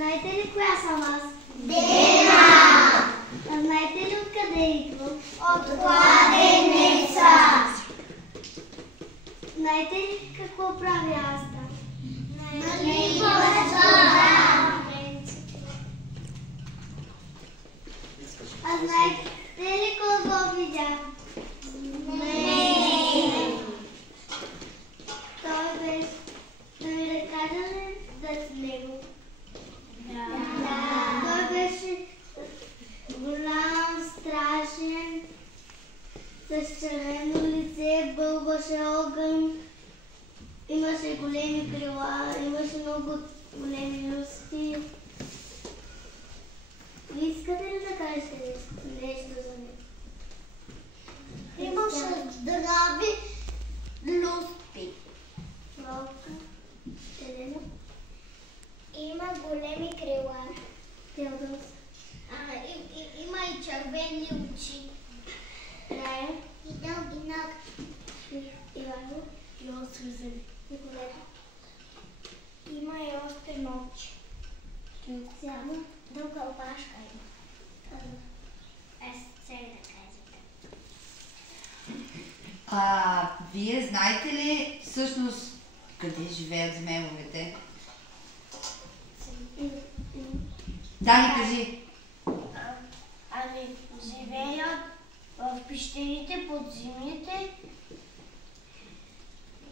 Знаете ли коя съм аз? Дена! А знаете ли откъде идвам? От кладенеца! Знаете ли какво прави аз там? Наливаш вода! А знаете ли кого видях? Не! Той беше... Да ви да кажа ли за него? Да! Той беше голям, страшен, с червено лице, бълбаше огън, имаше големи крила, имаше много големи уста. Ви искате ли да кажете нещо за него? Имаше здрави люспи. Малка, Елена, Има големи крила. Теодос, Има и червени очи. Рая, И дълги ногти. Ивайло, И острозени. Николета, Има и още ночи. Сяна, Дълга опашка има. Аз сега да кажете. Вие знаете ли всъщност къде живеят змеевете? Дани, кажи. Ами, живеят в пещерите под земите.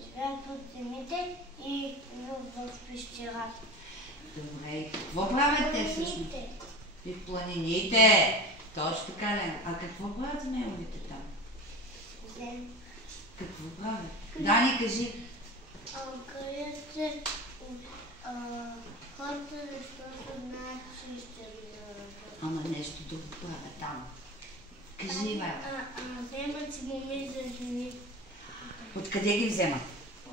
Живеят под земите и в пещерата. Добре, и какво правят те всъщност? И в планините. Точно така, Лена. А какво правят змеевете там? Какво правят? Дани, кажи. Където се хората, защото знаят, че ще видят. Ама нещо друго правят там. Кажи, Ивайло. Вземат си моми за жени Откъде ги вземат?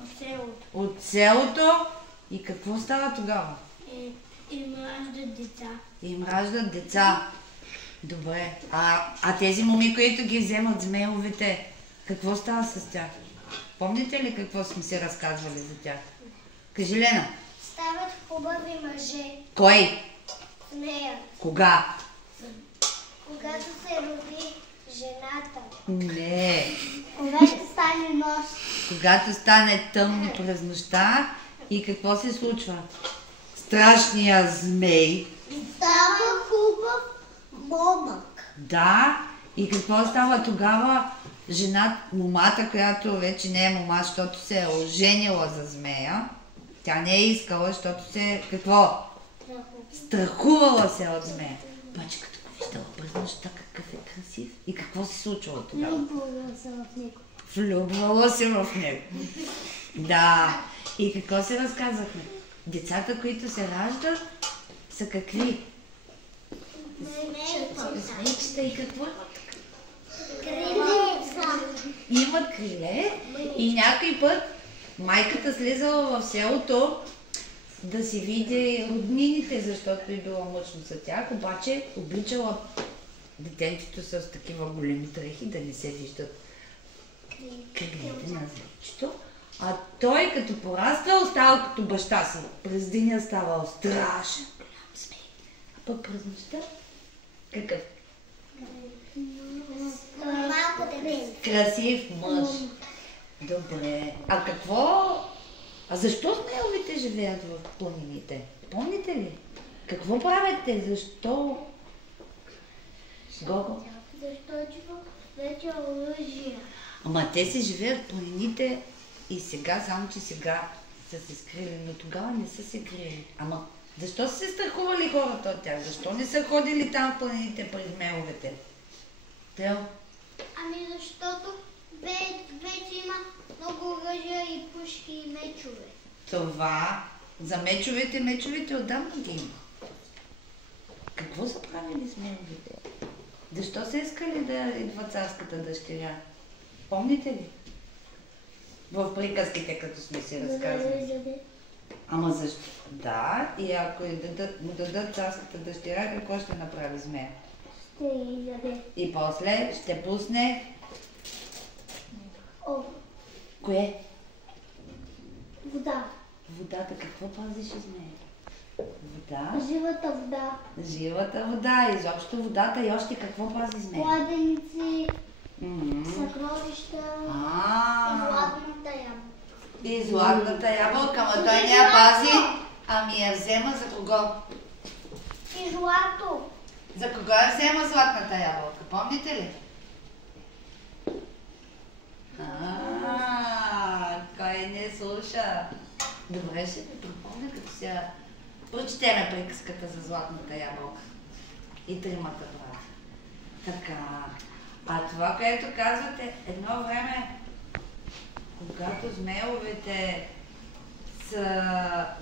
от селото От селото. И какво става тогава? и раждат деца. И им раждат деца. Добре. А тези моми, които ги вземат змеевете, какво става с тях? Помните ли какво сме си разказвали за тях? Кажи, Лена. Стават хубави мъже. Кой? Смеят. Кога? Когато се роди жената. Не. когато стане нощ, Когато стане тъмно през нощта и какво се случва? Страшния змей. Става хубав момък. Да. И какво става тогава? Момата, която вече не е мома, защото се е оженила за змея, тя не е искала, защото се... Какво? Страхувала се от змея. Обаче като го виждала през нощта, какъв е красив. И какво се случва тогава? влюбвала се в него. Влюбвала се в него. Да. И какво се разказахме? Децата, които се раждат, са какви? Змейчета и какво? Имат криле и някой път майката слизала в селото да си види роднините, защото е било мъчно за тях, обаче обличала детенцето с такива големи дрехи, да не се виждат крилете на змейчето. А той като пораствал, ставал като баща си. През деня ставал страшен голям змей. А пък през нощта какъв? Малко дете. Красив мъж. Добре. А защо змеевете живеят в планините? Помните ли? Какво правят те? Защо? Гого? Защото вече оръжие. Ама те си живеят в планините и сега, само че сега са се скрили, но тогава не са се крили. Ама защо са се страхували хората от тях? Защо не са ходили там в планините през змеевете? Тел? Ами защото вече има много оръжия и пушки и мечове. Това за мечовете отдавна ги има. Какво са правили змеевете? Защо са искали да идва царската дъщеря? Помните ли? В приказките, като сме си разказвали. Ама защо? Да, и ако му дадат царската дъщеря, какво ще направи змея? Ще и яде. И после ще пусне... Кое? Вода. Водата. Какво пазеше змея? Вода. Живата вода. Живата вода. Изобщо водата и още какво пази змея? Кладеници, Мгм. съкровища и А, златната ябълка. и златната ябълка, ама той не я пази, ами я взема за кого? И злато. За кого я взема златната ябълка? Помните ли? Кой не слуша? Добре, ще ми припомня, като сега прочетеме приказката за златната ябълка и тримата брата. Така. А това, което казвате, едно време, когато змеовете са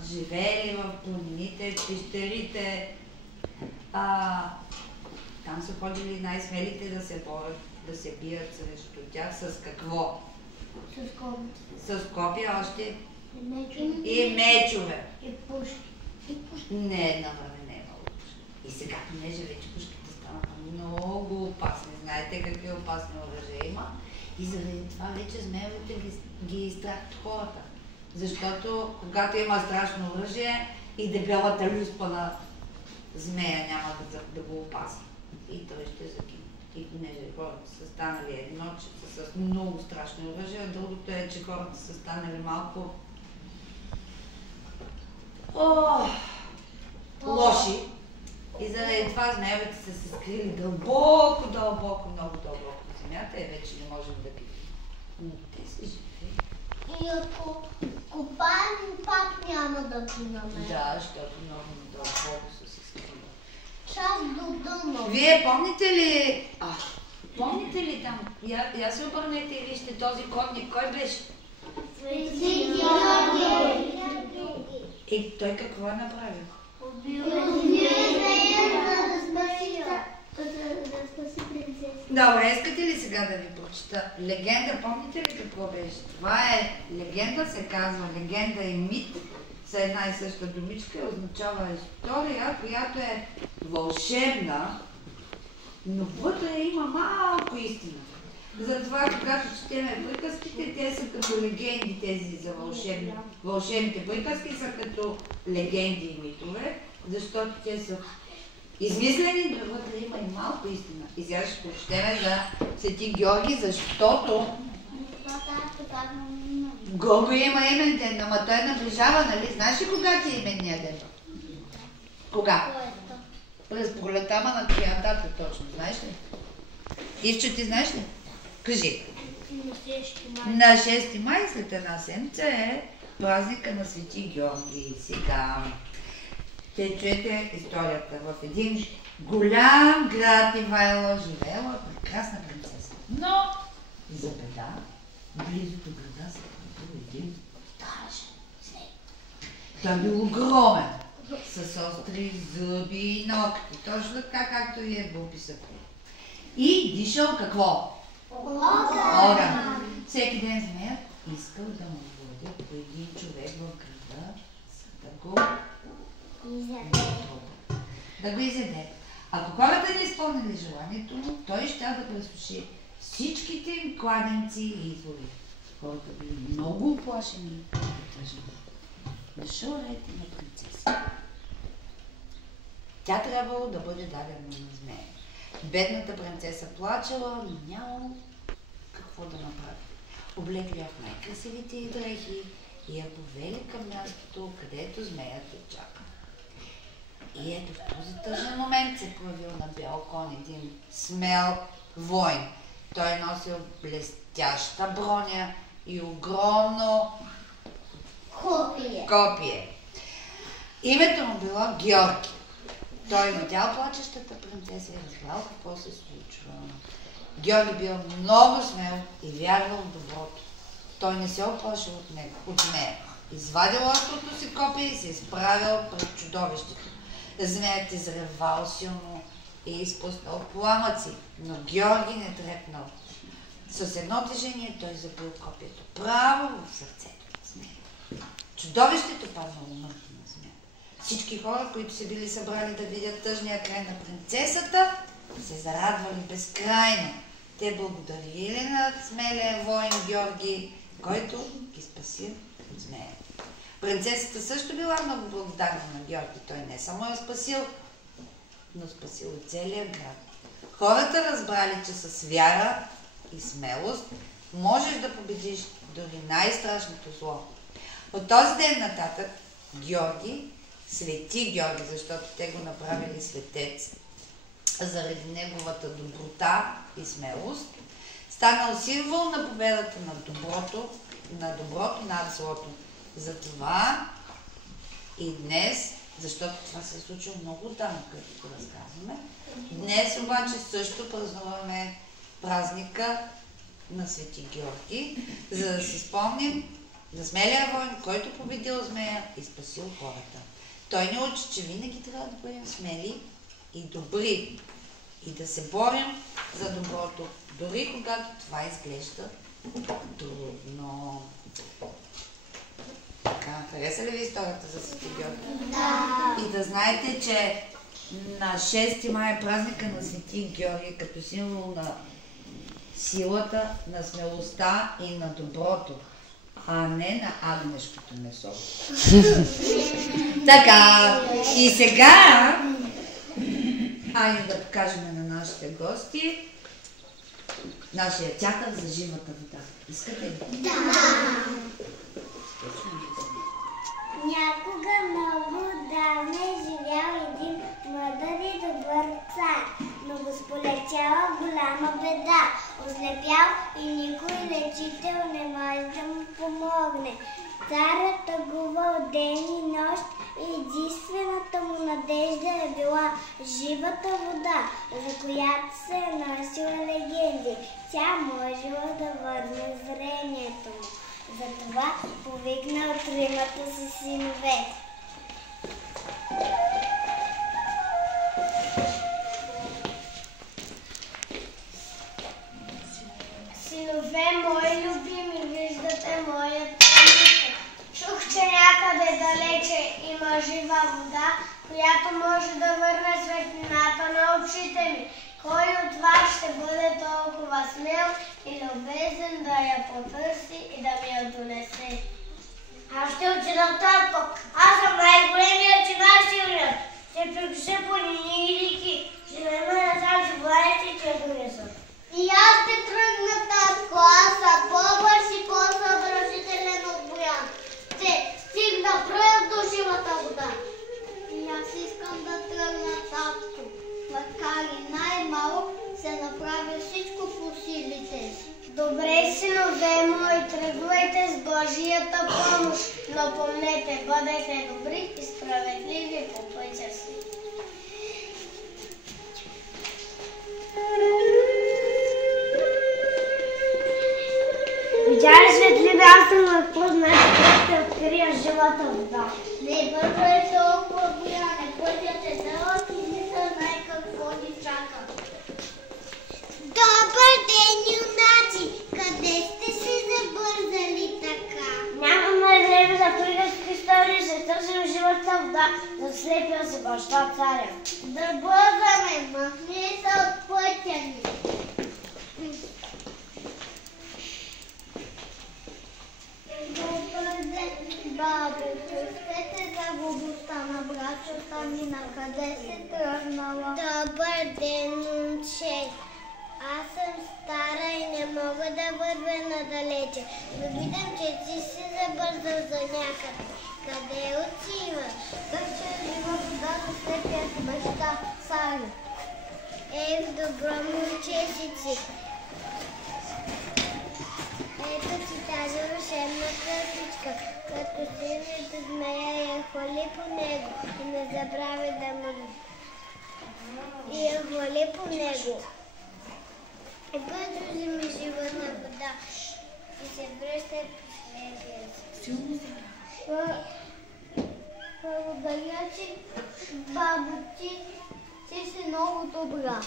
живеели в планините, пещерите, там са ходили най-смелите да се борят, да се бият срещу тях. С какво? С копите. С копия още И мечове. и мечове. И пушки. И пушки. Не, една време не е имало пушки. И сега, понеже вече пушките станаха много опасни. Знаете какви опасни оръжия има. И заради това вече змеевете ги страх от хората. Защото когато има страшно оръжие и дебелата люспа на змея няма да го опази. И той ще загине. И понеже хората са станали едно, че са с много страшни оръжия, а другото е, че хората са станали малко лоши. И заради това змеевете са се скрили дълбоко, дълбоко, много дълбоко в земята и вече не можем да ги... Но те са живи. И ако копаем, пак няма да ги намерим. Да, защото много дълбоко са се скрили. Част до дъно. Вие помните ли там? Я се обърнете и вижте този конник. Кой беше? Свети Георги. И той какво е направил? Да спаси принцеса. Добре, искате ли сега да ви прочета? Легенда, помните ли какво беше? Това е легенда, се казва легенда и мит. Са една и съща думичка и означава история, която е вълшебна, но вътре има малко истина. Затова, когато четеме приказките, те са като легенди, тези за вълшебните приказки са като легенди и митове, защото те са измислени, но вътре има и малко истина. И сега ще прочетеме за Свети Георги, защото Гого има имен ден, ама той наближава, нали? Знаеш ли кога ти е именния ден? Кога? През пролета, ама на коя дата точно, знаеш ли? Ивчо, ти знаеш ли? Кажи. На 6 май след една седмица е празника на Свети Георги. Сега те чуете историята. В един голям град Ивайло живеела прекрасна принцеса. Но за беда, близо до града се появил един страшен змей. Той бил огромен, с остри зъби и ногти, точно така, както вие го описахте. И дишал какво? Огън. Всеки ден змеят искал да му води по един човек в града, за да го изяде. Ако хората не изпълнили желанието му, той ще да пресуши всичките им кладенци и извори. Хората били много оплашени и тъжни. Дошъл ред на принцеса. Тя трябвало да бъде дадена на змея. Бедната принцеса плачела, но нямало какво да направи. Облекли я в най-красивите й дрехи и я повели към мястото, където змеят я чака. И ето в този тъжен момент се появил на бял кон един смел войн. Той носил блестяща броня и огромно копие. Името му било Георги. Той видял плачещата принцеса и разбрал какво се случва. Георги бил много смел и вярвал в доброто. Той не се оплашил от змея. Извадил острото си копие и се изправил пред чудовището. Змеят изревал силно и изпуснал пламъци, но Георги не трепнал. С едно движение той забил копието право в сърцето на змея. Чудовището паднало мъртво на змея. Всички хора, които се били събрали да видят тъжния край на принцесата, се зарадвали безкрайно. Те благодарили на смелия воин Георги, който ги спаси от змея. Принцесата също била много благодарна на Георги. Той не само я спасил, но спасил и целия град. Хората разбрали, че с вяра и смелост можеш да победиш дори най-страшното зло. От този ден нататък Георги, свети Георги, защото те го направили светец, заради неговата доброта и смелост, станал символ на победата на доброто над злото. Затова и днес, защото това се е случило много отдавна, като го разказваме, днес обаче също празнуваме празника на Свети Георги, за да си спомним за смелия войн, който победил змея и спасил хората. Той ни учи, че винаги трябва да бъдем смели и добри и да се борим за доброто, дори когато това изглежда трудно. Хареса ли ви историята за Свети Георги? Да. И да знаете, че на 6 май е празника на Свети Георги като символ на силата, на смелостта и на доброто, а не на агнешкото месо. Така, и сега айде да покажем на нашите гости нашия театър за живата вода. Искате ли? Да. Някога много давно е живял един мъдър и добър цар, но го сполетяла голяма беда. Ослепял и никой лечител не може да му помогне. Царът тъгувал ден и нощ и единствената му надежда е била живата вода, за която се е носила легенди. Тя можела да върне зрението му. Затова повикнал тримата си синове. Синове мои любими, виждате моят паметник. Чух, че някъде далече има жива вода, която може да върне светлината на очите ми. Кой от вас ще бъде толкова смел и любезен да я потърси и да ми я донесе? Аз ще отида в този пък. Аз съм най-големият чинар. Ще припиша по линии и реки. Ще взема на тази вода и ще я донеса. И аз ще тръгна татко. Аз съм по-бърз и по-съобразителен от Боян. Ще стигна пръв до живата вода. И аз искам да тръгна татко. Макар и най-малък, се направи всичко по силите. Добре, синове мои, тръгвайте с Божията помощ, но помнете, бъдете добри и справедливи по пътя си. Видя ли светлина, аз съм на какво знаеш, как ще открия живата вода? Не бързай толкова, Бояне, пътят е дълъг и не се знае какво ни чака. Добър ден, юнаци! Къде сте се забързали така? Нямаме време за приказки истории, ще търсим живата вода, да слепя се баща царя. Да бързаме, махни се от пътя ни. Добър ден, бабо, простете за глупостта на братята ми, на къде се тръгнала? Добър ден, момче. Аз съм стара и не мога да вървя надалече. Но видям, че ти си забързал за някъде. Къде отиваш? Търся жива вода да слепя с баща Сари. Добро момче си ти. Ето ти тази вълшебна кръстичка. Като силната змея я хвали по него и не забравя да му... И я хвали по него. И бързо вземи живата вода и се връщай по следия си. Благодаря ти, бабо, ти си много добра.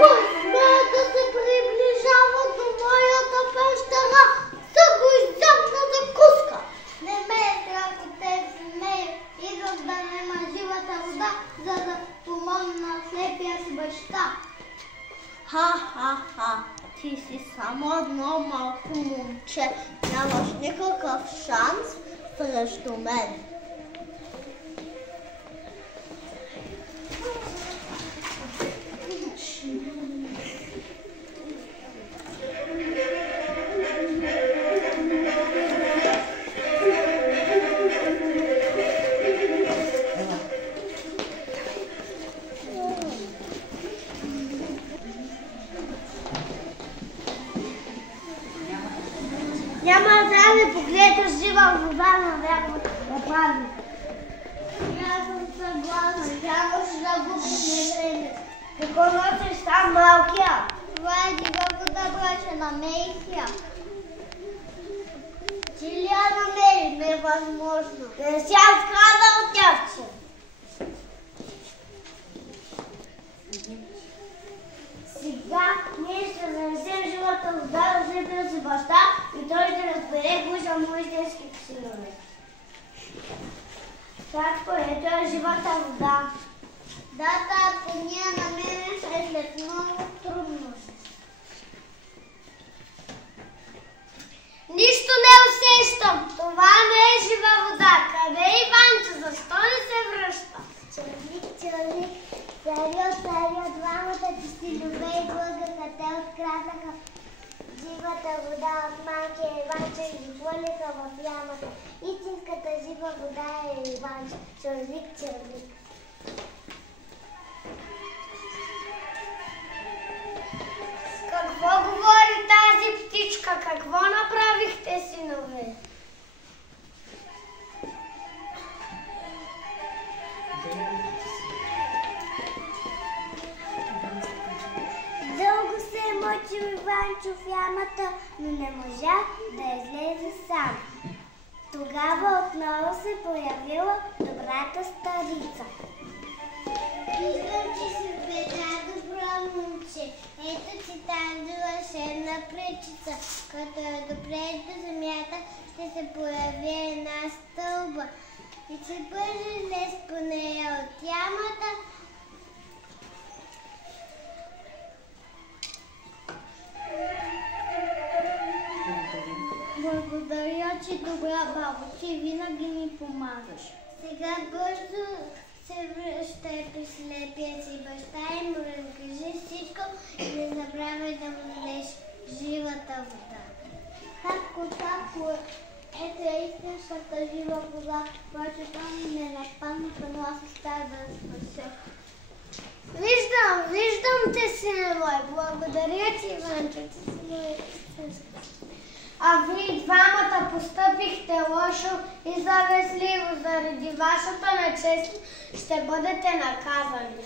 Кой смее да се приближава до моята пещера, да го изземна за куска? неща. Ха-ха-ха, ти си само едно малко момче. Нямаш никакъв шанс срещу мен. Няма да ви погледаш жива вода на някаква нападна. Аз съм съгласна, нямаш да губиш време. Какво носиш там малкия? Това е дива вода, браче, намерих я. Ти ли я намери? Невъзможно. Не си аз казал от тях. Сега ние ще занесем живата вода да вземе си баща и той ще разбере кои са моите синове. Татко, ето е живата вода. Да, татко, ние намерим след много трудности. Нищо не усещам. Това не е жива вода. Къде е Иванчо? Защо не се връща? Чарли, Сарио, двамата ти синове и лъгаха, те откраднаха живата вода от малкия Иванчо и ги хвърлиха в ямата. Истинската жива вода е Иванчо. Чарлик. Какво говори тази птичка? Какво направихте, синове? Дълго се е мъчил Иванчо в ямата, но не можа да излезе сам. Тогава отново се появила добрата старица. Виждам, че си беда добро момче. Ето ти там билаше една пречица. Като я допреш до земята, ще се появи една стълба. И че бърже лез по нея от ямата. Благодаря, че добра баба, ти винаги ми помагаш. Сега бързо се връщай при слепия си баща и му разкажи всичко и не забравяй да му дадеш живата вода. Татко, ето е истинската жива вода, обаче там ме нападнаха, но аз оставя да спася. Виждам те, сине мой. Благодаря ти, Иванчо, ти си мой. А вие двамата постъпихте лошо и завистливо. Заради вашата нечест ще бъдете наказани.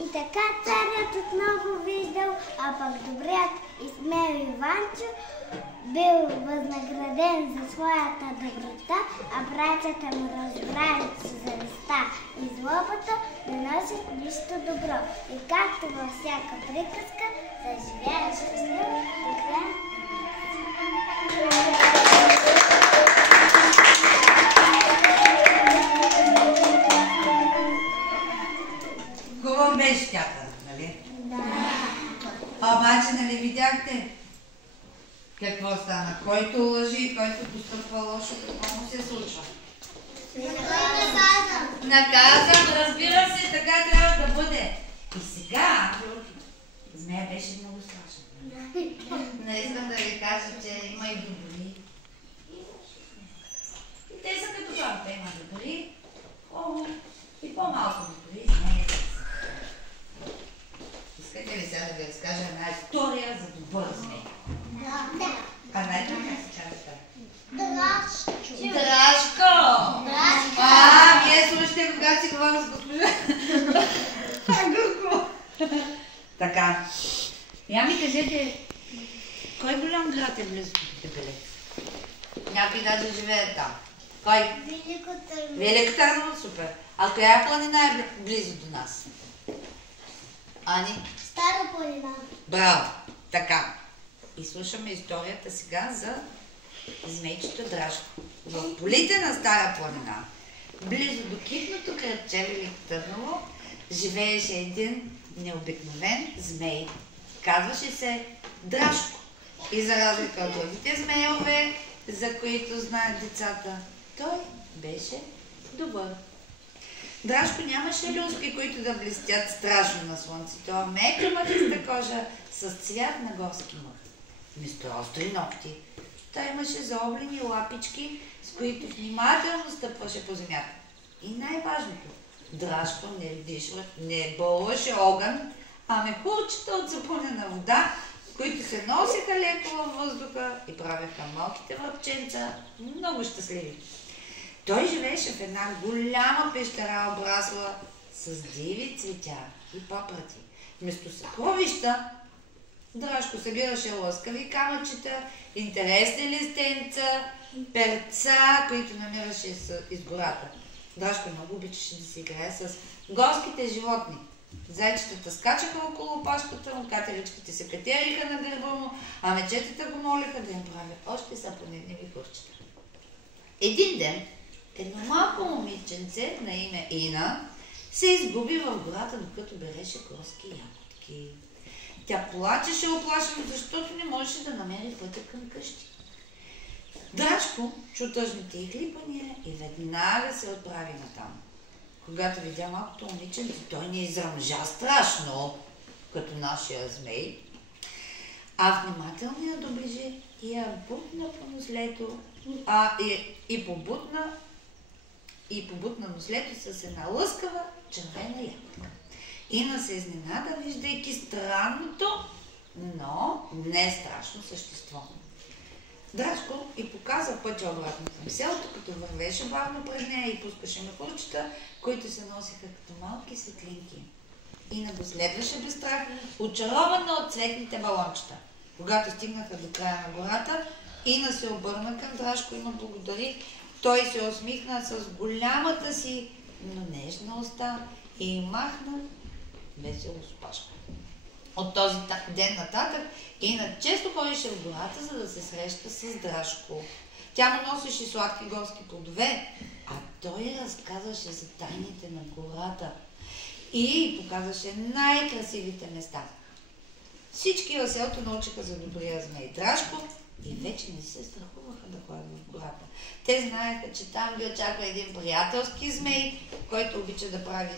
И така царят отново виждал, а пък добрият и смел Иванчо бил възнаграден за своята доброта, а братята му разбрали, че завистта и злобата не носят нищо добро. И както във всяка приказка, заживяят щастливо до края. Хубав беше театър, нали? Да. Обаче, нали видяхте какво стана? Който лъжи, който постъпва лошо, какво му се случва? Наказан, разбира се, така трябва да бъде. И сега, змея беше много страшен. Не искам да ви кажа, че има и добри. И те са като това, те има добри, и по-малко добри змеи. Искате ли сега да ви разкажа една история за добър змей? Да. А знаете ли как се казва? Драшко. Драшко! Вие слушате, когато си говоря с госпожа. Така. Я ми кажете, кой голям град е близо до Дебелец? Някой даже живее там. Кой? Велико Търново. Велико Търново, супер. А коя планина е близо до нас? Ани? Стара планина. Браво! Така. И слушаме историята сега за змейчето Драшко. В полите на Стара планина близо до китното градче Велико Търново живееше един необикновен змей. Казваше се Драшко. И за разлика от другите змейове, за които знаят децата, той беше добър. Драшко нямаше люски, които да блестят страшно на слънцето, а мека мътиста кожа с цвят на горски мъх. Вместо остри ногти, той имаше заоблени лапички, с които внимателно стъпваше по земята. И най-важното, Драшко не бълваше огън, а мехурчета от запълнена вода, които се носиха леко във въздуха и правеха малките връбченца много щастливи. Той живееше в една голяма пещера, обрасла с диви цветя и папрати. Вместо съкровища, Драшко събираше лъскави камъчета, интересни листенца, перца, които намираше из гората. Драшко много обичаше да се играе с горските животни. Зайчетата скачаха около опашката му, катеричките се катериха на гърба му, а мечетата го молиха да им прави още сапонетни вихурчета. Един ден едно малко момиченце на име Ина се изгуби в гората, докато береше горски ягодки. Тя плачеше оплашено, защото не можеше да намери пътя към къщи. Драшко чу тъжните й хлипания и веднага се отправи натам. Когато видя малкото момиченце, той не изръмжа страшно, като нашия змей, а внимателно я доближи и я бутна по нослето, и побутна нослето с една лъскава червена ягодка. Ина се изненада, виждайки странното, но не страшно същество. Драшко и показа пътя обратно към селото, като вървеше бавно пред нея и пускаше мехурчета, които се носиха като малки светлинки. Ина го следваше без страх, очарована от цветните балончета. Когато стигнаха до края на гората, Ина се обърна към Драшко и му благодари. Той се усмихна с голямата си, но нежна уста и махна весело с опашка. От този ден нататък Ина често ходеше в гората, за да се среща с Драшко. Тя му носеше сладки горски плодове, а той разказваше за тайните на гората и показваше най-красивите места. Всички в селото научиха за добрия змей Драшко и вече не се страхуваха да ходят в гората. Те знаеха, че там ги очаква един приятелски змей, който обича да прави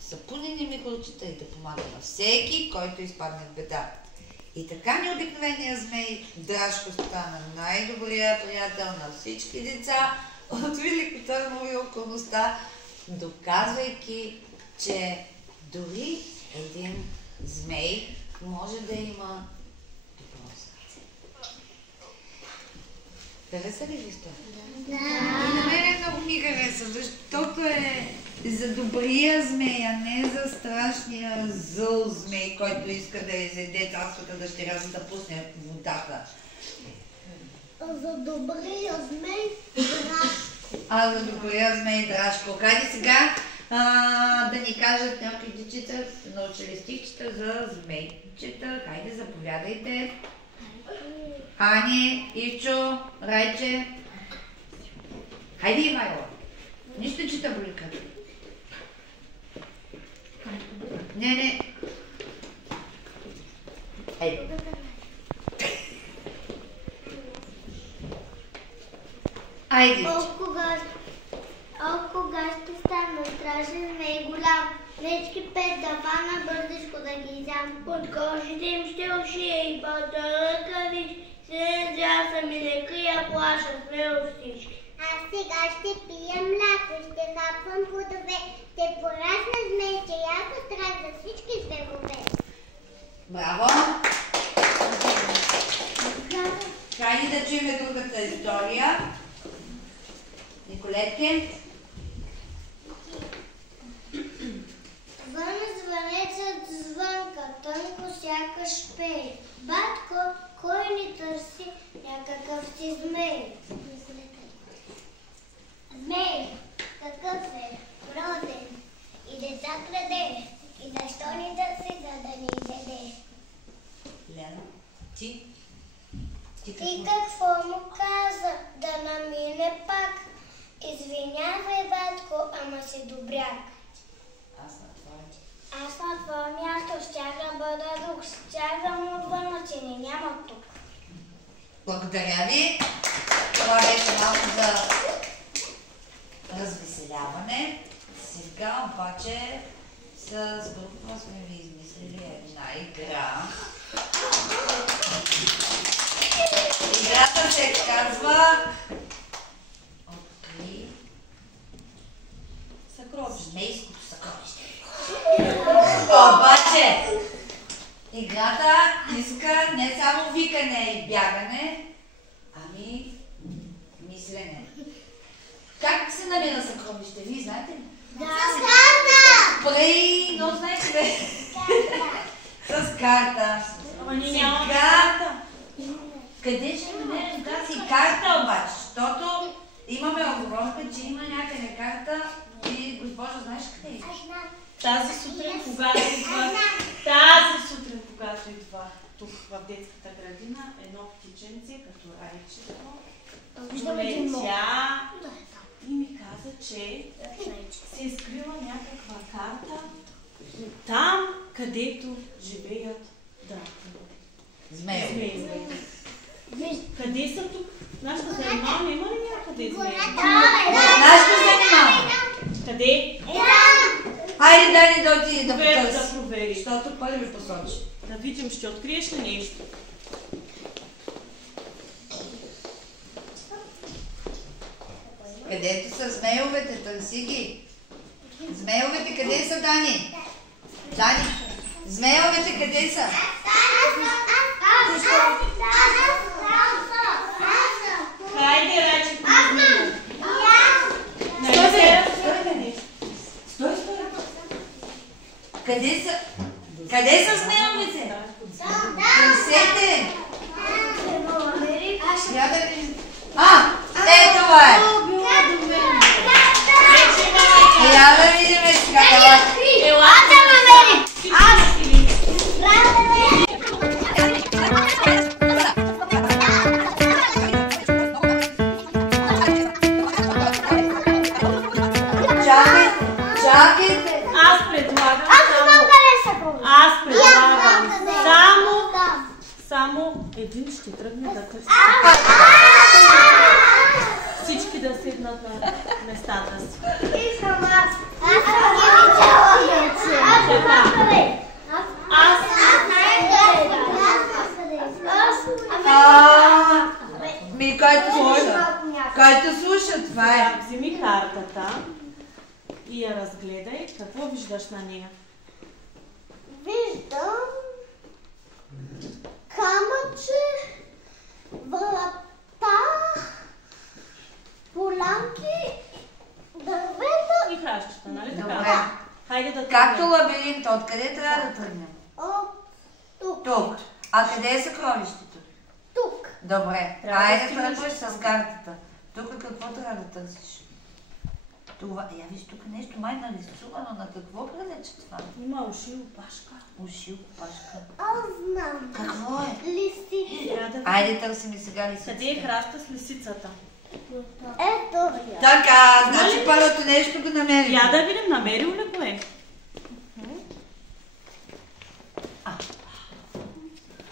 сапунени михурчета и да помага на всеки, който изпадне в беда. И така необикновеният змей Драшко стана най-добрия приятел на всички деца от Велико Търново и околността, доказвайки, че дори един змей може да има добро сърце. Хареса ли ви историята? Да. И на мен много ми хареса, защото е за добрия змей, а не за страшния зъл змей, който иска да изяде царската дъщеря, за да пусне в водата. За добрия змей Драшко. А за добрия змей Драшко. Хайде сега да ни кажат някои дечица, научили стихчета за змейчета. Хайде, заповядайте. Ани, Ичо, Райче. Хайде, Ивайло. Нищо чета буликата. Не. Хайде. Айде. Кога ще стана страшен змей голям, всички 5 тавана бързичко да ги изям. От кожите им ще ушия и пълта ръкавички, се надясам и не крия плаша смело всички. Аз сега ще пия мляко, ще хапвам плодове, ще порасна змейче, яко страх за всички зверове. Браво! Хайде да чуем другата история. Николетке. Звъна звънецът звънка, тънко сякаш пее. Батко, кой ни търси, някакъв си змей? Змей, какъв е, грозен и деца краде, и защо ни търси, за да ни изяде? Лена, ти? И какво му каза, да намине пак Извинявай, батко, ама си добряк. Аз на това. Аз на твое място щях да бъда друг. Щях да му отвърна, че не няма тук. Благодаря ви. Това беше малко за развеселяване. Сега обаче с група сме ви измислили една игра. Играта се казва Откри змейското съкровище. Обаче играта иска не само викане и бягане, ами мислене. Как се намира съкровище? Вие знаете ли? Да. Добре, но знаете бе. С карта. Ама ние нямаме Сега, карта. къде ще намерим тази карта обаче? Защото имаме оговорка, че има някъде карта и госпожа, знаеш къде е? Тази сутрин, когато идва тук в детската градина, едно птиченце, като райчето, полетя и ми каза, че се е скрила някаква карта там, където живеят дракони. Змеи. Къде са тук? Нашата занимаване има ли някъде змеи? Нашето занимаване. Къде? Хайде, дай ни да отиде да Да потърси. провери. Защото първи посочи. Да видим, ще откриеш ли нещо? Където са змейовете, търси ги. Змейовете къде са, Дани? Дани, змейовете къде са? Хайде, рачи, помогни. Стой. Къде са змейовете? Търсете. Я да видим. Това е. Я да видим сега. Чакайте. Аз предлагам само един ще тръгне да търси. Всички да седнат на местата си. Който слуша, това е. Вземи картата и я разгледай. Какво виждаш на нея? Виждам камъче, врата, полянки, дървета. И хращата, нали така? Добре. Хайде да Както тръгнем. лабиринт, откъде трябва да тръгнем? Тук. Тук. А къде е съкровището? Тук. Добре. Трябва да Хайде стигнеш тръгваш до с картата. Тук какво трябва да търсиш? Това, виж, тук нещо май нарисувано. На какво прилича това? Има уши и опашка. Уши, опашка. Аз знам. Какво е? Лисици. Трябва да Айде търсим и сега лисицата. Къде е храща с лисицата? Ето я. Така, значи първото нещо го намерим. Я да видим, намерил ли го е?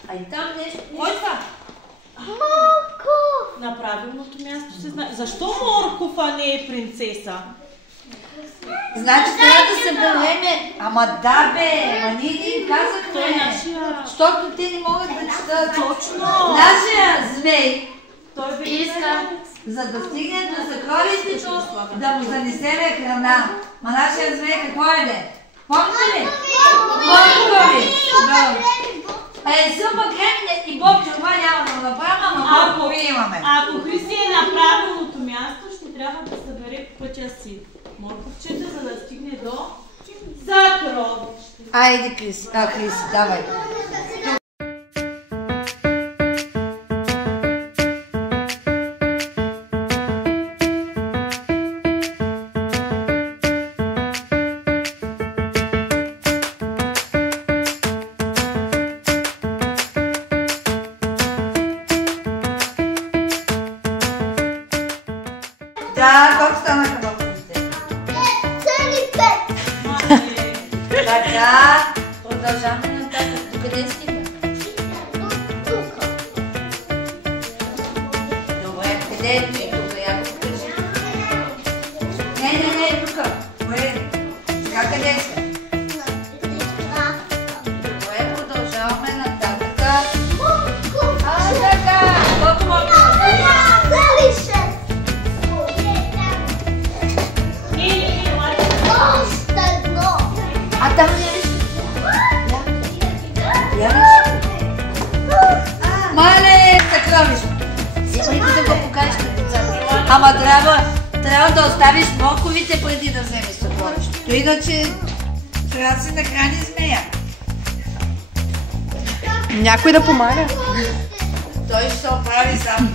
Айде там нещо. Кой е това? Морков. На правилното място се знае. Защо Морков, а не е принцеса? Значи трябва да се събереме. Ама да бе, ама ние не им казахме. Той е нашия... Защото те не могат да четат. Точно! Нашия змей Той бе иска, за да стигне до съкровището, да му занесеме храна. Ма нашия змей какво е де? Помните ли? Моркови! Супа крем и боб чорба няма да направим, ама моркови имаме. Ако Хриси е на правилното място, ще трябва да събере пътя си морковчета, за да стигне до съкровище. Айде, Крис, давай. Да, колко станаха ногтите? Цели 5. Така, продължаваме нататък. Докъде стигнахме? Добре, къде е тук? Я го покажи. Не, тук. Добре. Сега къде сте? Добре, продължаваме нататък. Така, колко малко? Цели 6. А там не виж? Я виж? Мале, съкровище. Вземайте да го покажеш на децата. Ама трябва да оставиш морковите преди да вземеш съкровището. Иначе трябва да се нахрани змея. Някой да помага. Той ще се оправи сам.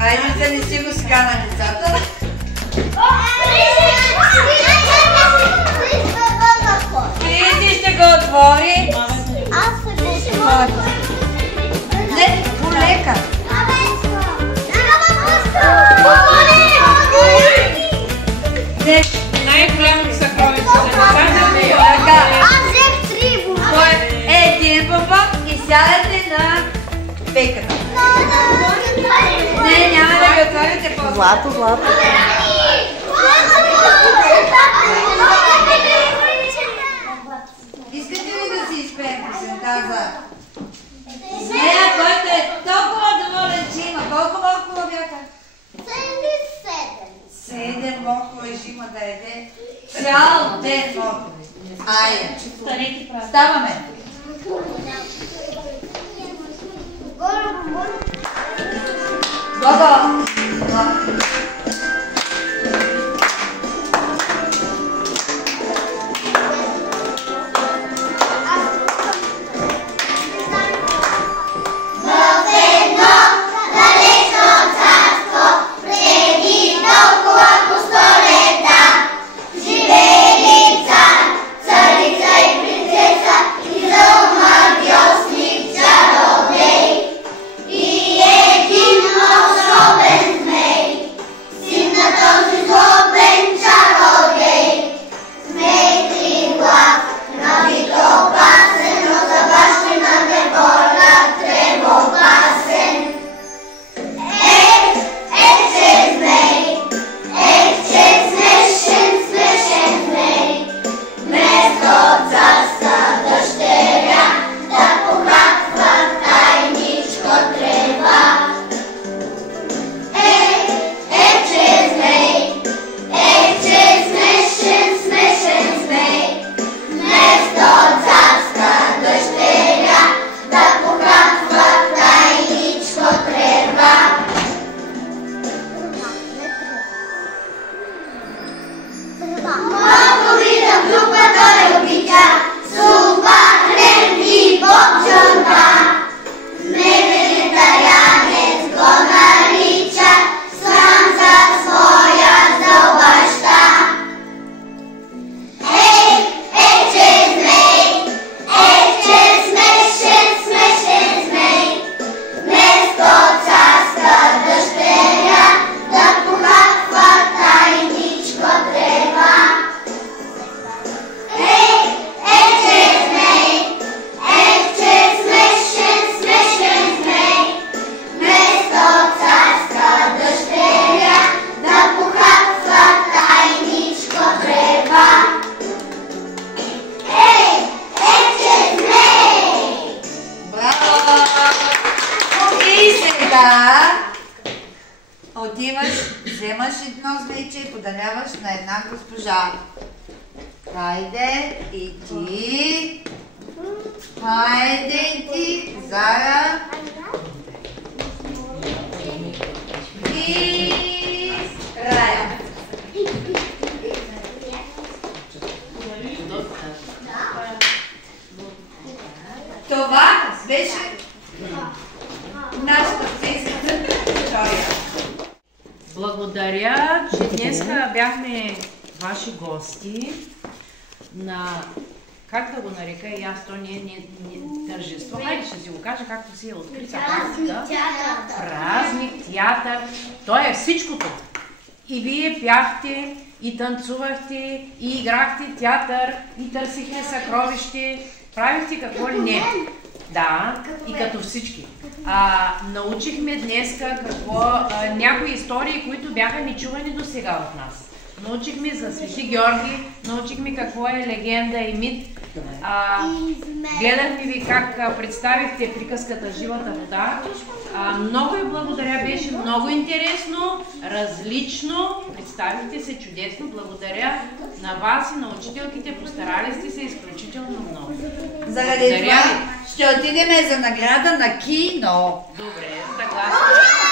Айде да не си го сега на децата. Ти ще го отвори. Не, полека. Не, Най-голямото съкровище за децата е Аз взех 3 бомба. той е един бомбон и сядате на пейката. Не, няма да ги отворите по Злато. Искате ли да си изпеем песента за Змея, който е толкова доволен, че има? Колко моркова бяха? 7 моркови ще има да еде. Цял ден моркови. Айде. Ставаме. Гого! Отиваш, вземаш едно змейче и подаряваш на една госпожа. Хайде и ти. Хайде и ти. Зара. И Рая. Това беше нашата птичка история. Благодаря, че днес бяхме ваши гости на, как да го нарека, и аз, то не е тържество, хайде ще си го кажа, както си е открита. Празник, театър, то е всичкото. И вие пяхте, и танцувахте, и играхте театър, и търсихте съкровище, правихте какво ли не. Да, и като всички. Научихме днеска някои истории, които бяха нечувани до сега от нас. Научихме за Свети Георги, научихме какво е легенда и мит. Гледахме ви как представихте приказката Живата вода. Много ви благодаря, беше много интересно, различно, представихте се чудесно. Благодаря на вас и на учителките, постарали сте се изключително много. Заради това ще отидем за награда на кино. Добре, съгласна.